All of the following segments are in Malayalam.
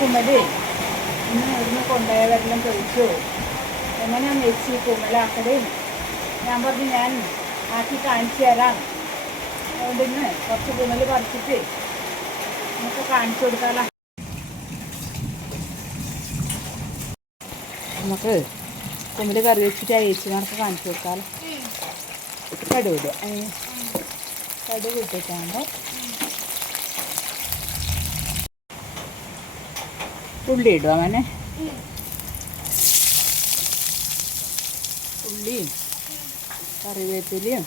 കുമ്മല് ഇന്ന് ഇവിടുന്ന് കൊണ്ടുപോയ വെള്ളം കഴിച്ചു. എങ്ങനെയാണെന്ന് വെച്ച് കുമ്മലാക്കടേ ഞാൻ പറഞ്ഞു ഞാൻ ആക്കി കാണിച്ചു തരാം. അതുകൊണ്ട് ഇന്ന് കുറച്ച് കുമ്മൽ പറിച്ചിട്ട് നമുക്ക് കാണിച്ചു കൊടുക്കാമല്ലോ. നമുക്ക് കുമ്മൽ കറി വെച്ചിട്ട് ആ ചേച്ചിമാർക്ക് കാണിച്ചു കൊടുക്കാമല്ലോ. കടുവിടുക, കടുക് ഇട്ടിട്ടാകുമ്പോൾ ഉള്ളി ഇടുക. അങ്ങനെ ഉള്ളിയും കറിവേപ്പിലയും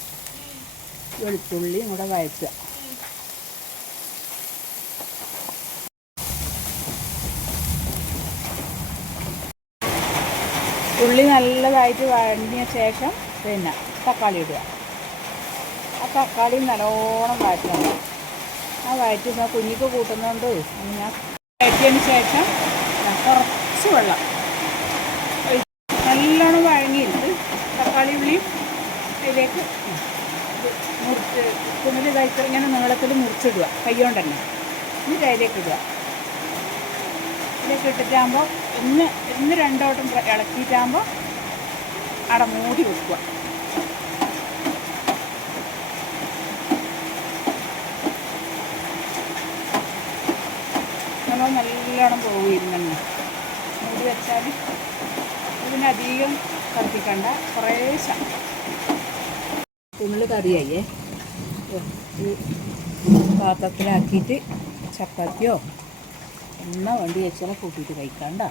വെളുത്തുള്ളിയും കൂടെ വഴറ്റുക. ഉള്ളി നല്ലതായിട്ട് വഴങ്ങിയ ശേഷം പിന്നെ തക്കാളി ഇടുക. ആ തക്കാളി നല്ലോണം വഴറ്റണം. ആ വഴറ്റുന്ന കുഞ്ഞിക്ക് കൂട്ടുന്നതുകൊണ്ട് ഞാൻ വഴറ്റിയതിന് ശേഷം കുറച്ച് വെള്ളം നല്ലോണം വഴങ്ങിയിട്ട് തക്കാളി ഉള്ളിയും അതിലേക്ക് മുറിച്ച് കുമ്മിൽ കഴിച്ച് ഇങ്ങനെ നീളത്തിൽ മുറിച്ചിടുക കൈകൊണ്ട് തന്നെ. എന്നിട്ട് അതിലേക്ക് ഇടുക. ഇതിലേക്ക് ഇട്ടിട്ടാകുമ്പോൾ ഇന്ന് രണ്ടോട്ടം ഇളക്കിയിട്ടാകുമ്പോൾ അവിടെ മൂടി വെക്കുക. നമ്മൾ നല്ലോണം പോയിരുന്നെണ്ണ മൂടി വെച്ചാൽ ഇതിന് അധികം കത്തിക്കണ്ട. കുറേശ്ശെ കുമ്മിൽ കറിയായേ ഈ പാത്രത്തിലാക്കിയിട്ട് ചപ്പാത്തിയോ എണ്ണ വണ്ടി വെച്ചാൽ കൂട്ടിയിട്ട് കഴിക്കാണ്ട.